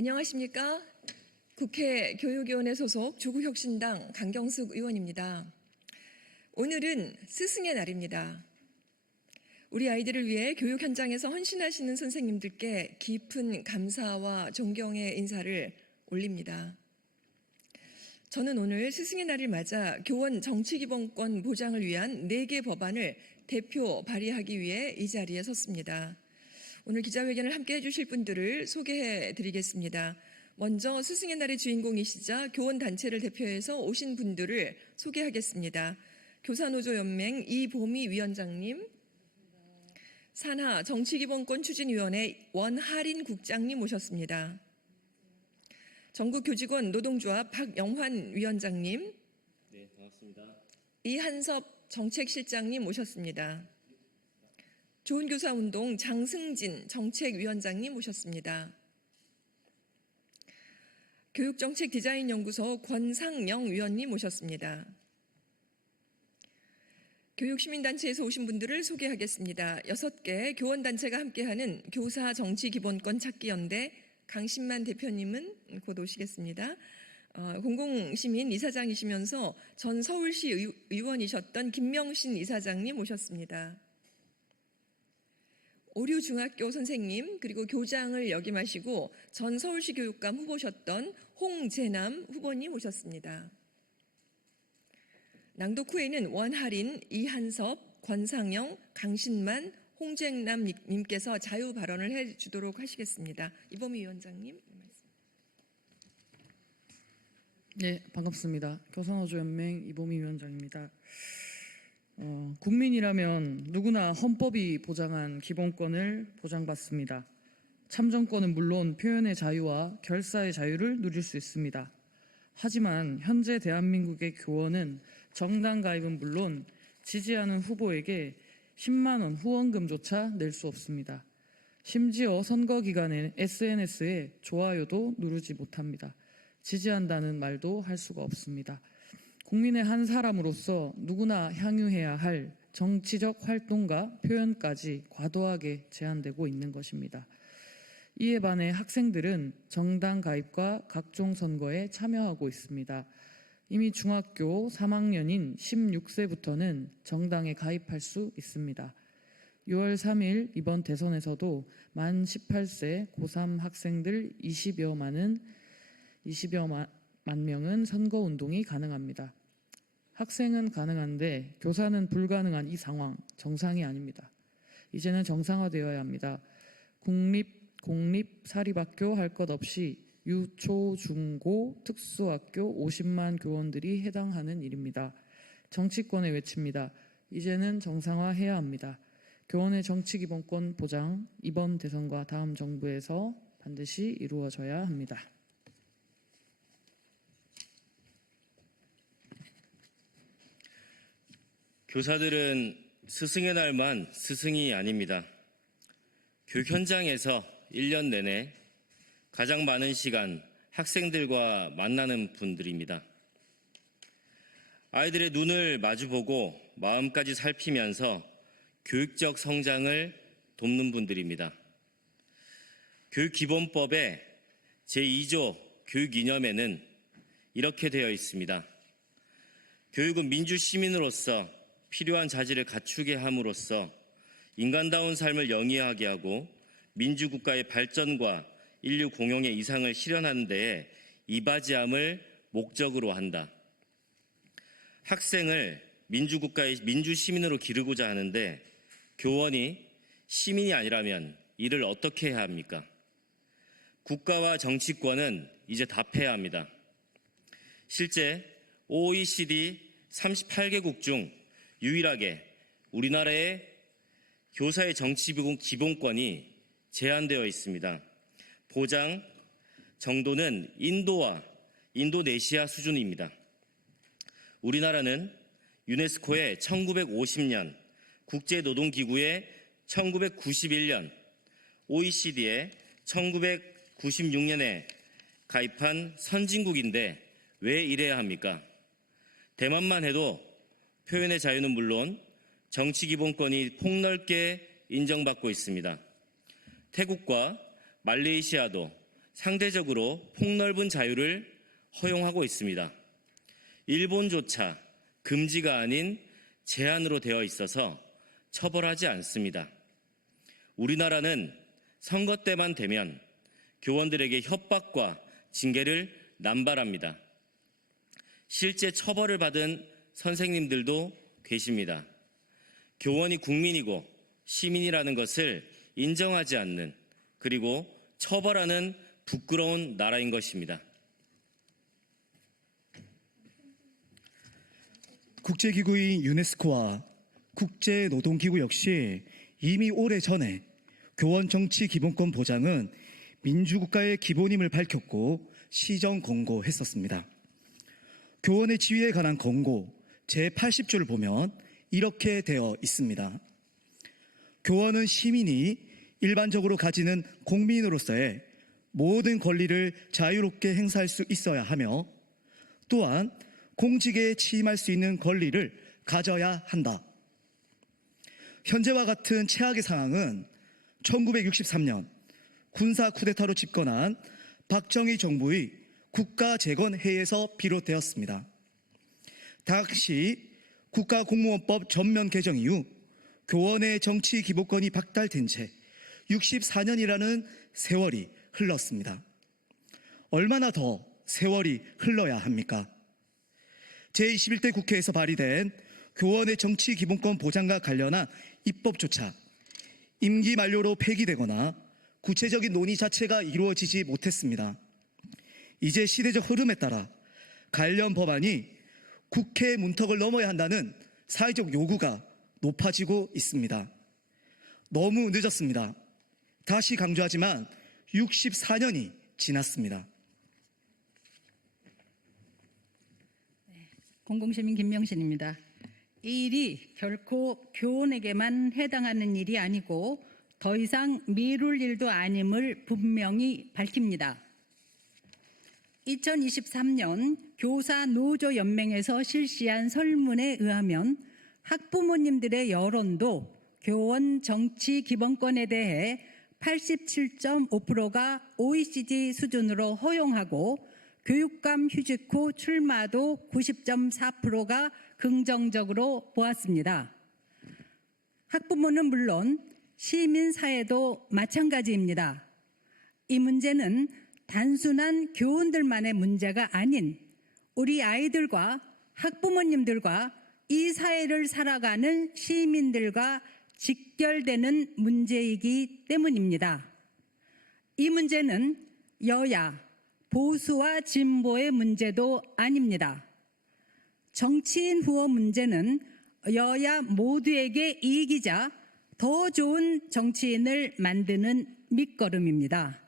안녕하십니까? 국회 교육위원회 소속 조국혁신당 강경숙 의원입니다. 오늘은 스승의 날입니다. 우리 아이들을 위해 교육 현장에서 헌신하시는 선생님들께 깊은 감사와 존경의 인사를 올립니다. 저는 오늘 스승의 날을 맞아 교원 정치기본권 보장을 위한 4개 법안을 대표 발의하기 위해 이 자리에 섰습니다. 오늘 기자회견을 함께 해주실 분들을 소개해 드리겠습니다. 먼저 스승의 날의 주인공이시자 교원단체를 대표해서 오신 분들을 소개하겠습니다. 교사노조연맹 이보미 위원장님, 산하 정치기본권 추진위원회 원하린 국장님 모셨습니다. 전국교직원 노동조합 박영환 위원장님, 네, 반갑습니다. 이한섭 정책실장님 모셨습니다. 좋은교사운동 장승진 정책위원장님 모셨습니다. 교육정책디자인연구소 권상영 위원님 모셨습니다. 교육시민단체에서 오신 분들을 소개하겠습니다. 6개 교원단체가 함께하는 교사정치기본권 찾기연대 강신만 대표님은 곧 오시겠습니다. 공공시민 이사장이시면서 전 서울시 의원이셨던 김명신 이사장님 모셨습니다. 오류중학교 선생님 그리고 교장을 역임하시고 전 서울시 교육감 후보셨던 홍재남 후보님 오셨습니다. 낭독 후에는 원하린, 이한섭, 권상영, 강신만, 홍재남 님께서 자유 발언을 해주도록 하시겠습니다. 이보미 위원장님. 네, 반갑습니다. 교사노조연맹 이보미 위원장입니다. 국민이라면 누구나 헌법이 보장한 기본권을 보장받습니다. 참정권은 물론 표현의 자유와 결사의 자유를 누릴 수 있습니다. 하지만 현재 대한민국의 교원은 정당 가입은 물론 지지하는 후보에게 10만 원 후원금조차 낼 수 없습니다. 심지어 선거 기간에 SNS에 좋아요도 누르지 못합니다. 지지한다는 말도 할 수가 없습니다. 국민의 한 사람으로서 누구나 향유해야 할 정치적 활동과 표현까지 과도하게 제한되고 있는 것입니다. 이에 반해 학생들은 정당 가입과 각종 선거에 참여하고 있습니다. 이미 중학교 3학년인 16세부터는 정당에 가입할 수 있습니다. 6월 3일 이번 대선에서도 만 18세 고3 학생들 20여만 명은 선거운동이 가능합니다. 학생은 가능한데 교사는 불가능한 이 상황, 정상이 아닙니다. 이제는 정상화되어야 합니다. 공립, 사립학교 할 것 없이 유, 초, 중, 고, 특수학교 50만 교원들이 해당하는 일입니다. 정치권에 외칩니다. 이제는 정상화해야 합니다. 교원의 정치기본권 보장, 이번 대선과 다음 정부에서 반드시 이루어져야 합니다. 교사들은 스승의 날만 스승이 아닙니다. 교육 현장에서 1년 내내 가장 많은 시간 학생들과 만나는 분들입니다. 아이들의 눈을 마주보고 마음까지 살피면서 교육적 성장을 돕는 분들입니다. 교육기본법의 제2조 교육이념에는 이렇게 되어 있습니다. 교육은 민주시민으로서 필요한 자질을 갖추게 함으로써 인간다운 삶을 영위하게 하고 민주국가의 발전과 인류 공용의 이상을 실현하는 데에 이바지함을 목적으로 한다. 학생을 민주국가의 민주시민으로 기르고자 하는데 교원이 시민이 아니라면 이를 어떻게 해야 합니까? 국가와 정치권은 이제 답해야 합니다. 실제 OECD 38개국 중 유일하게 우리나라의 교사의 정치 기본권이 제한되어 있습니다. 보장 정도는 인도와 인도네시아 수준입니다. 우리나라는 유네스코의 1950년, 국제노동기구의 1991년, OECD의 1996년에 가입한 선진국인데 왜 이래야 합니까? 대만만 해도 표현의 자유는 물론 정치기본권이 폭넓게 인정받고 있습니다. 태국과 말레이시아도 상대적으로 폭넓은 자유를 허용하고 있습니다. 일본조차 금지가 아닌 제한으로 되어 있어서 처벌하지 않습니다. 우리나라는 선거 때만 되면 교원들에게 협박과 징계를 남발합니다. 실제 처벌을 받은 선생님들도 계십니다. 교원이 국민이고 시민이라는 것을 인정하지 않는, 그리고 처벌하는 부끄러운 나라인 것입니다. 국제기구인 유네스코와 국제노동기구 역시 이미 오래전에 교원 정치 기본권 보장은 민주국가의 기본임을 밝혔고 시정 권고했었습니다. 교원의 지위에 관한 권고 제80조를 보면 이렇게 되어 있습니다. 교원은 시민이 일반적으로 가지는 공민으로서의 모든 권리를 자유롭게 행사할 수 있어야 하며, 또한 공직에 취임할 수 있는 권리를 가져야 한다. 현재와 같은 최악의 상황은 1963년 군사 쿠데타로 집권한 박정희 정부의 국가재건회에서 비롯되었습니다. 당시 국가공무원법 전면 개정 이후 교원의 정치 기본권이 박탈된 채 64년이라는 세월이 흘렀습니다. 얼마나 더 세월이 흘러야 합니까? 제21대 국회에서 발의된 교원의 정치 기본권 보장과 관련한 입법조차 임기 만료로 폐기되거나 구체적인 논의 자체가 이루어지지 못했습니다. 이제 시대적 흐름에 따라 관련 법안이 국회 문턱을 넘어야 한다는 사회적 요구가 높아지고 있습니다. 너무 늦었습니다. 다시 강조하지만 64년이 지났습니다. 공공시민 김명신입니다. 이 일이 결코 교원에게만 해당하는 일이 아니고 더 이상 미룰 일도 아님을 분명히 밝힙니다. 2023년 교사노조연맹에서 실시한 설문에 의하면 학부모님들의 여론도 교원 정치 기본권에 대해 87.5%가 OECD 수준으로 허용하고 교육감 휴직 후 출마도 90.4%가 긍정적으로 보았습니다. 학부모는 물론 시민사회도 마찬가지입니다. 이 문제는 단순한 교원들만의 문제가 아닌 우리 아이들과 학부모님들과 이 사회를 살아가는 시민들과 직결되는 문제이기 때문입니다. 이 문제는 여야, 보수와 진보의 문제도 아닙니다. 정치인 후보 문제는 여야 모두에게 이익이자 더 좋은 정치인을 만드는 밑거름입니다.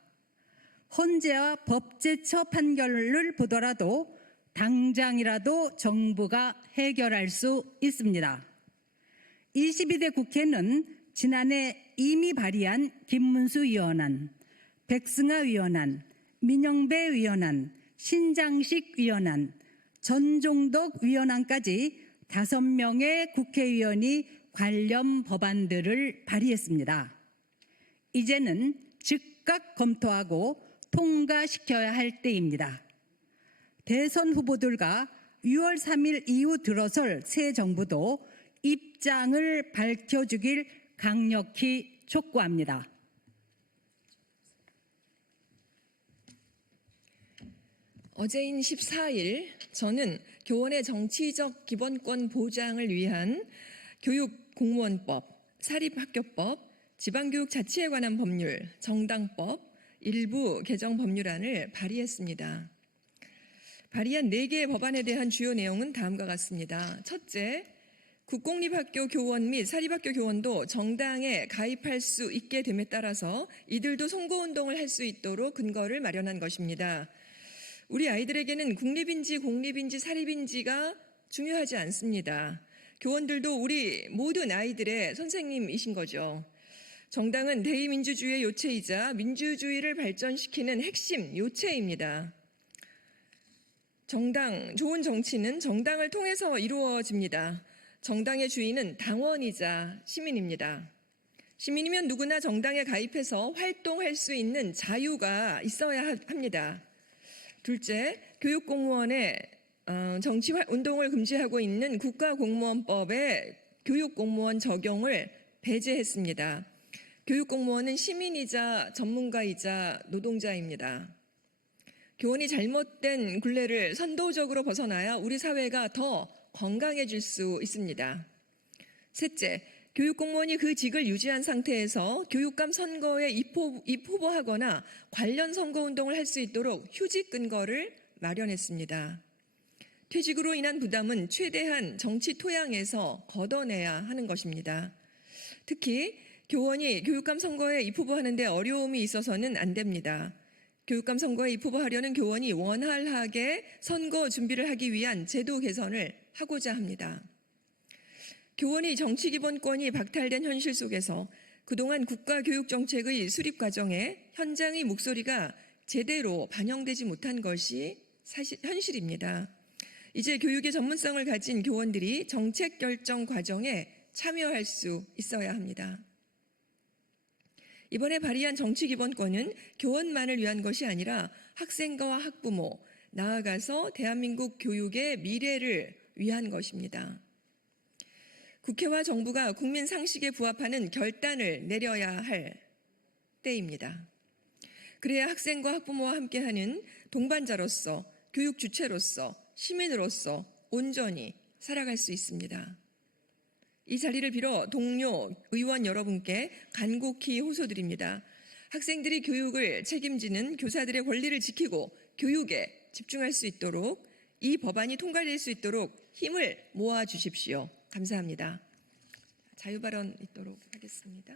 헌재와 법제처 판결을 보더라도 당장이라도 정부가 해결할 수 있습니다. 22대 국회는 지난해 이미 발의한 김문수 위원안, 백승아 위원안, 민영배 위원안, 신장식 위원안, 전종덕 위원안까지 5명의 국회의원이 관련 법안들을 발의했습니다. 이제는 즉각 검토하고 통과시켜야 할 때입니다. 대선 후보들과 6월 3일 이후 들어설 새 정부도 입장을 밝혀주길 강력히 촉구합니다. 어제인 14일 저는 교원의 정치적 기본권 보장을 위한 교육공무원법, 사립학교법, 지방교육 자치에 관한 법률, 정당법, 일부 개정 법률안을 발의했습니다. 발의한 4개의 법안에 대한 주요 내용은 다음과 같습니다. 첫째, 국공립학교 교원 및 사립학교 교원도 정당에 가입할 수 있게 됨에 따라서 이들도 선거운동을 할 수 있도록 근거를 마련한 것입니다. 우리 아이들에게는 국립인지 공립인지 사립인지가 중요하지 않습니다. 교원들도 우리 모든 아이들의 선생님이신 거죠. 정당은 대의민주주의의 요체이자 민주주의를 발전시키는 핵심 요체입니다. 좋은 정치는 정당을 통해서 이루어집니다. 정당의 주인은 당원이자 시민입니다. 시민이면 누구나 정당에 가입해서 활동할 수 있는 자유가 있어야 합니다. 둘째, 교육공무원의 정치운동을 금지하고 있는 국가공무원법의 교육공무원 적용을 배제했습니다. 교육공무원은 시민이자 전문가이자 노동자입니다. 교원이 잘못된 굴레를 선도적으로 벗어나야 우리 사회가 더 건강해질 수 있습니다. 셋째, 교육공무원이 그 직을 유지한 상태에서 교육감 선거에 입후보하거나 관련 선거운동을 할 수 있도록 휴직 근거를 마련했습니다. 퇴직으로 인한 부담은 최대한 정치 토양에서 걷어내야 하는 것입니다. 특히 교원이 교육감 선거에 입후보하는 데 어려움이 있어서는 안 됩니다. 교육감 선거에 입후보하려는 교원이 원활하게 선거 준비를 하기 위한 제도 개선을 하고자 합니다. 교원이 정치기본권이 박탈된 현실 속에서 그동안 국가교육정책의 수립 과정에 현장의 목소리가 제대로 반영되지 못한 것이 현실입니다. 이제 교육의 전문성을 가진 교원들이 정책 결정 과정에 참여할 수 있어야 합니다. 이번에 발의한 정치기본권은 교원만을 위한 것이 아니라 학생과 학부모, 나아가서 대한민국 교육의 미래를 위한 것입니다. 국회와 정부가 국민 상식에 부합하는 결단을 내려야 할 때입니다. 그래야 학생과 학부모와 함께하는 동반자로서, 교육 주체로서, 시민으로서 온전히 살아갈 수 있습니다. 이 자리를 빌어 동료 의원 여러분께 간곡히 호소드립니다. 학생들이 교육을 책임지는 교사들의 권리를 지키고 교육에 집중할 수 있도록 이 법안이 통과될 수 있도록 힘을 모아 주십시오. 감사합니다. 자유발언 있도록 하겠습니다.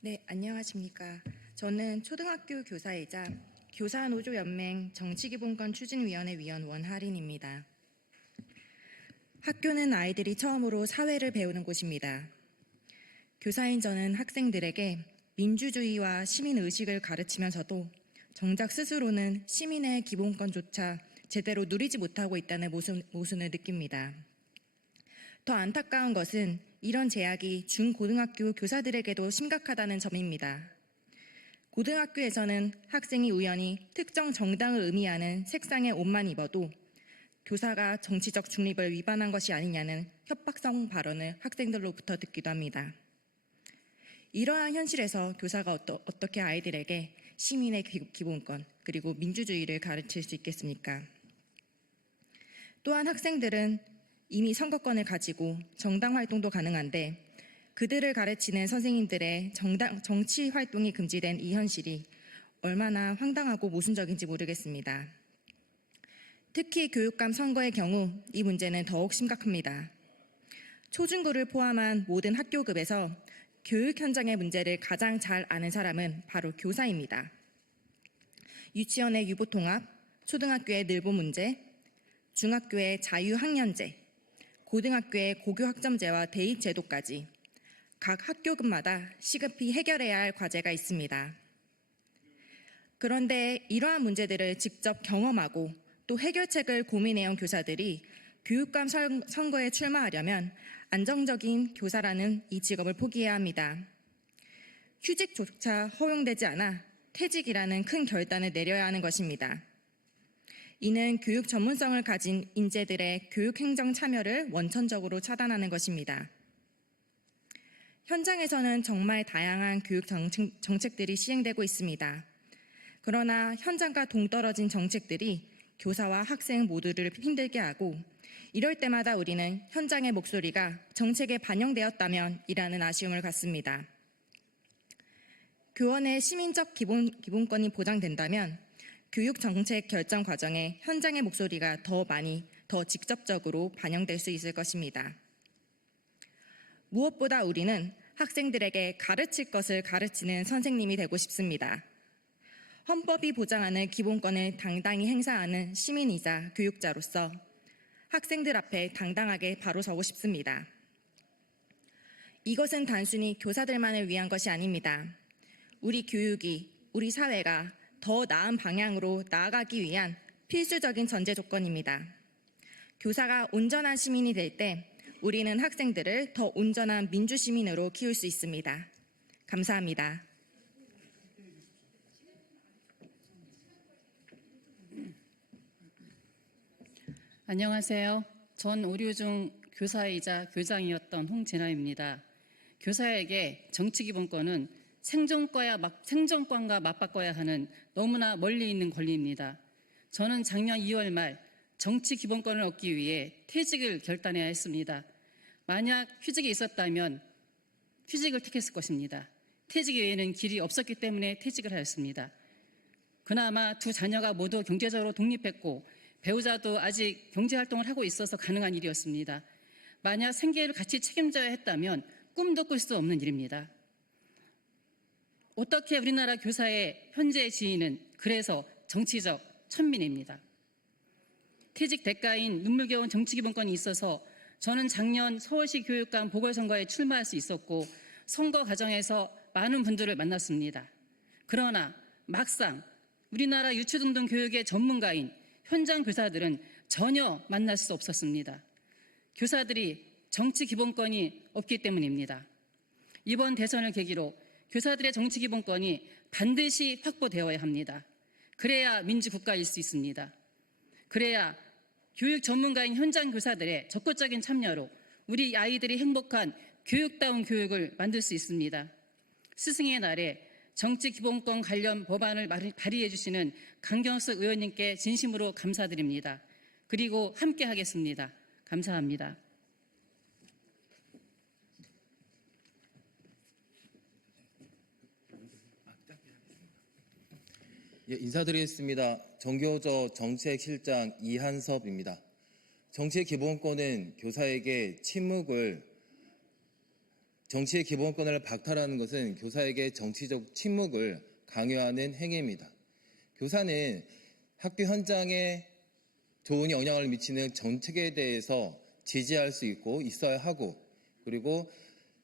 네, 안녕하십니까. 저는 초등학교 교사이자 교사노조연맹 정치기본권 추진위원회 위원 원하린입니다. 학교는 아이들이 처음으로 사회를 배우는 곳입니다. 교사인 저는 학생들에게 민주주의와 시민의식을 가르치면서도 정작 스스로는 시민의 기본권조차 제대로 누리지 못하고 있다는 모순을 느낍니다. 더 안타까운 것은 이런 제약이 중고등학교 교사들에게도 심각하다는 점입니다. 고등학교에서는 학생이 우연히 특정 정당을 의미하는 색상의 옷만 입어도 교사가 정치적 중립을 위반한 것이 아니냐는 협박성 발언을 학생들로부터 듣기도 합니다. 이러한 현실에서 교사가 어떻게 아이들에게 시민의 기본권 그리고 민주주의를 가르칠 수 있겠습니까? 또한 학생들은 이미 선거권을 가지고 정당 활동도 가능한데 그들을 가르치는 선생님들의 정치 활동이 금지된 이 현실이 얼마나 황당하고 모순적인지 모르겠습니다. 특히 교육감 선거의 경우 이 문제는 더욱 심각합니다. 초중고를 포함한 모든 학교급에서 교육 현장의 문제를 가장 잘 아는 사람은 바로 교사입니다. 유치원의 유보통합, 초등학교의 늘보 문제, 중학교의 자유학년제, 고등학교의 고교학점제와 대입제도까지 각 학교급마다 시급히 해결해야 할 과제가 있습니다. 그런데 이러한 문제들을 직접 경험하고 또 해결책을 고민해온 교사들이 교육감 선거에 출마하려면 안정적인 교사라는 이 직업을 포기해야 합니다. 휴직조차 허용되지 않아 퇴직이라는 큰 결단을 내려야 하는 것입니다. 이는 교육 전문성을 가진 인재들의 교육 행정 참여를 원천적으로 차단하는 것입니다. 현장에서는 정말 다양한 교육 정책들이 시행되고 있습니다. 그러나 현장과 동떨어진 정책들이 교사와 학생 모두를 힘들게 하고 이럴 때마다 우리는 현장의 목소리가 정책에 반영되었다면 이라는 아쉬움을 갖습니다. 교원의 시민적 기본권이 보장된다면 교육 정책 결정 과정에 현장의 목소리가 더 많이, 더 직접적으로 반영될 수 있을 것입니다. 무엇보다 우리는 학생들에게 가르칠 것을 가르치는 선생님이 되고 싶습니다. 헌법이 보장하는 기본권을 당당히 행사하는 시민이자 교육자로서 학생들 앞에 당당하게 바로 서고 싶습니다. 이것은 단순히 교사들만을 위한 것이 아닙니다. 우리 교육이, 우리 사회가 더 나은 방향으로 나아가기 위한 필수적인 전제 조건입니다. 교사가 온전한 시민이 될 때 우리는 학생들을 더 온전한 민주시민으로 키울 수 있습니다. 감사합니다. 안녕하세요. 전 오류중 교사이자 교장이었던 홍진아입니다. 교사에게 정치기본권은 생존권과 맞바꿔야 하는 너무나 멀리 있는 권리입니다. 저는 작년 2월 말 정치기본권을 얻기 위해 퇴직을 결단해야 했습니다. 만약 휴직이 있었다면 휴직을 택했을 것입니다. 퇴직 외에는 길이 없었기 때문에 퇴직을 하였습니다. 그나마 두 자녀가 모두 경제적으로 독립했고 배우자도 아직 경제활동을 하고 있어서 가능한 일이었습니다. 만약 생계를 같이 책임져야 했다면 꿈도 꿀 수 없는 일입니다. 어떻게 우리나라 교사의 현재 지위는 그래서 정치적 천민입니다. 퇴직 대가인 눈물겨운 정치기본권이 있어서 저는 작년 서울시 교육감 보궐선거에 출마할 수 있었고 선거 과정에서 많은 분들을 만났습니다. 그러나 막상 우리나라 유초등등 교육의 전문가인 현장 교사들은 전혀 만날 수 없었습니다. 교사들이 정치 기본권이 없기 때문입니다. 이번 대선을 계기로 교사들의 정치 기본권이 반드시 확보되어야 합니다. 그래야 민주국가일 수 있습니다. 그래야 교육 전문가인 현장 교사들의 적극적인 참여로 우리 아이들이 행복한 교육다운 교육을 만들 수 있습니다. 스승의 날에 정치 기본권 관련 법안을 발의해 주시는 강경숙 의원님께 진심으로 감사드립니다. 그리고 함께 하겠습니다. 감사합니다. 예, 인사드리겠습니다. 정교조 정책실장 이한섭입니다. 정치의 기본권은 교사에게 정치의 기본권을 박탈하는 것은 교사에게 정치적 침묵을 강요하는 행위입니다. 교사는 학교 현장에 좋은 영향을 미치는 정책에 대해서 지지할 수 있고 있어야 하고, 그리고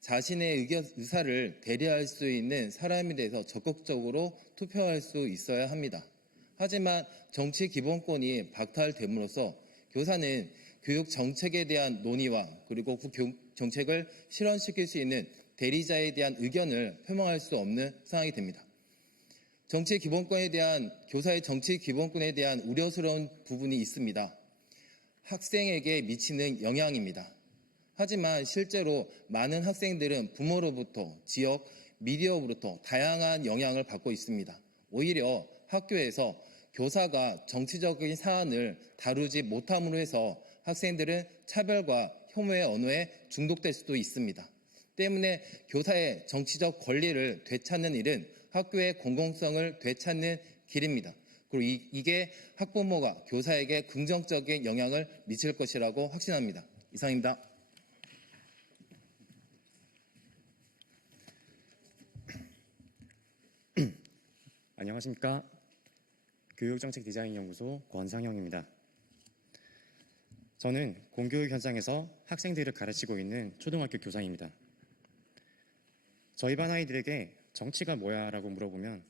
자신의 의사를 대리할 수 있는 사람에 대해서 적극적으로 투표할 수 있어야 합니다. 하지만 정치 기본권이 박탈됨으로써 교사는 교육 정책에 대한 논의와 그리고 그 정책을 실현시킬 수 있는 대리자에 대한 의견을 표명할 수 없는 상황이 됩니다. 교사의 정치 기본권에 대한 우려스러운 부분이 있습니다. 학생에게 미치는 영향입니다. 하지만 실제로 많은 학생들은 부모로부터, 지역, 미디어로부터 다양한 영향을 받고 있습니다. 오히려 학교에서 교사가 정치적인 사안을 다루지 못함으로 해서 학생들은 차별과 혐오의 언어에 중독될 수도 있습니다. 때문에 교사의 정치적 권리를 되찾는 일은 학교의 공공성을 되찾는 길입니다. 그리고 이게 학부모가 교사에게 긍정적인 영향을 미칠 것이라고 확신합니다. 이상입니다. 안녕하십니까. 교육정책디자인연구소 권상형입니다. 저는 공교육 현장에서 학생들을 가르치고 있는 초등학교 교사입니다. 저희 반 아이들에게 정치가 뭐야? 라고 물어보면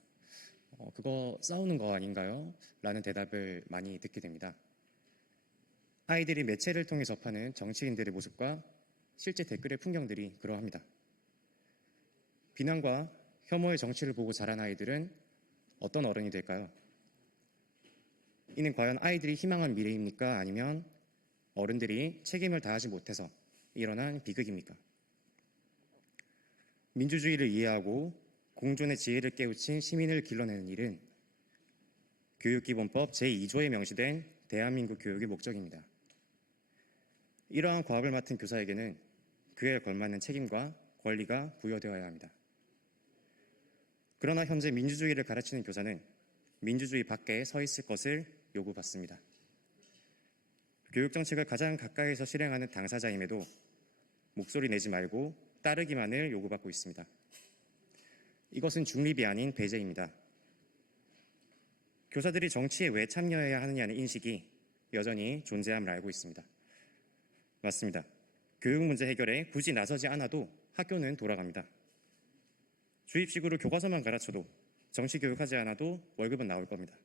그거 싸우는 거 아닌가요? 라는 대답을 많이 듣게 됩니다. 아이들이 매체를 통해 접하는 정치인들의 모습과 실제 댓글의 풍경들이 그러합니다. 비난과 혐오의 정치를 보고 자란 아이들은 어떤 어른이 될까요? 이는 과연 아이들이 희망한 미래입니까? 아니면 어른들이 책임을 다하지 못해서 일어난 비극입니까? 민주주의를 이해하고 공존의 지혜를 깨우친 시민을 길러내는 일은 교육기본법 제2조에 명시된 대한민국 교육의 목적입니다. 이러한 과업을 맡은 교사에게는 그에 걸맞는 책임과 권리가 부여되어야 합니다. 그러나 현재 민주주의를 가르치는 교사는 민주주의 밖에 서 있을 것을 요구받습니다. 교육정책을 가장 가까이서 실행하는 당사자임에도 목소리 내지 말고 따르기만을 요구받고 있습니다. 이것은 중립이 아닌 배제입니다. 교사들이 정치에 왜 참여해야 하느냐는 인식이 여전히 존재함을 알고 있습니다. 맞습니다. 교육 문제 해결에 굳이 나서지 않아도 학교는 돌아갑니다. 주입식으로 교과서만 가르쳐도 정치 교육하지 않아도 월급은 나올 겁니다.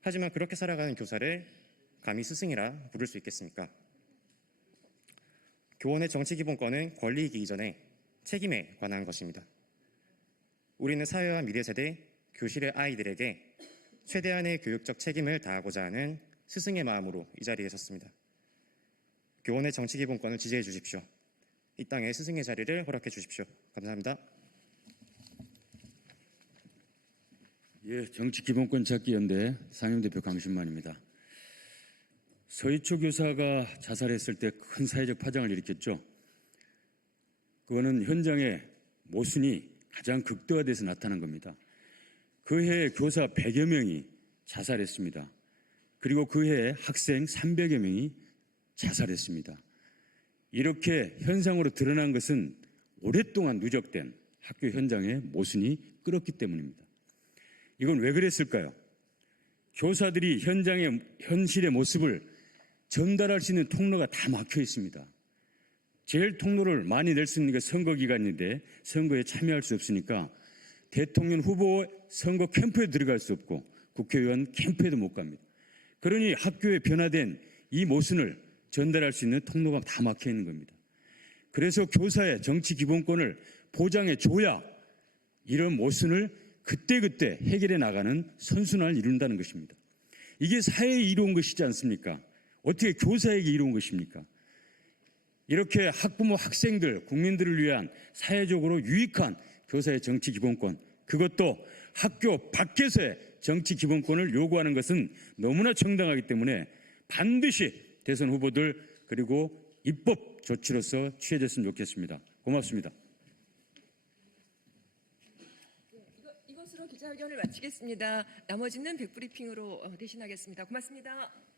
하지만 그렇게 살아가는 교사를 감히 스승이라 부를 수 있겠습니까? 교원의 정치 기본권은 권리이기 이전에 책임에 관한 것입니다. 우리는 사회와 미래 세대, 교실의 아이들에게 최대한의 교육적 책임을 다하고자 하는 스승의 마음으로 이 자리에 섰습니다. 교원의 정치 기본권을 지지해 주십시오. 이 땅에 스승의 자리를 허락해 주십시오. 감사합니다. 예, 정치기본권 찾기연대 상임대표 강신만입니다. 서희초 교사가 자살했을 때 큰 사회적 파장을 일으켰죠. 그거는 현장의 모순이 가장 극대화돼서 나타난 겁니다. 그 해에 교사 100여 명이 자살했습니다. 그리고 그 해에 학생 300여 명이 자살했습니다. 이렇게 현상으로 드러난 것은 오랫동안 누적된 학교 현장의 모순이 끓었기 때문입니다. 이건 왜 그랬을까요? 교사들이 현실의 모습을 전달할 수 있는 통로가 다 막혀 있습니다. 제일 통로를 많이 낼 수 있는 게 선거 기간인데 선거에 참여할 수 없으니까 대통령 후보 선거 캠프에 들어갈 수 없고 국회의원 캠프에도 못 갑니다. 그러니 학교에 변화된 이 모순을 전달할 수 있는 통로가 다 막혀 있는 겁니다. 그래서 교사의 정치 기본권을 보장해 줘야 이런 모순을 그때그때 해결해 나가는 선순환을 이룬다는 것입니다. 이게 사회에 이루어온 것이지 않습니까? 어떻게 교사에게 이루어온 것입니까? 이렇게 학부모, 학생들, 국민들을 위한 사회적으로 유익한 교사의 정치 기본권, 그것도 학교 밖에서의 정치 기본권을 요구하는 것은 너무나 정당하기 때문에 반드시 대선 후보들 그리고 입법 조치로서 취해졌으면 좋겠습니다. 고맙습니다. 이것으로 기자회견을 마치겠습니다. 나머지는 백브리핑으로 대신하겠습니다. 고맙습니다.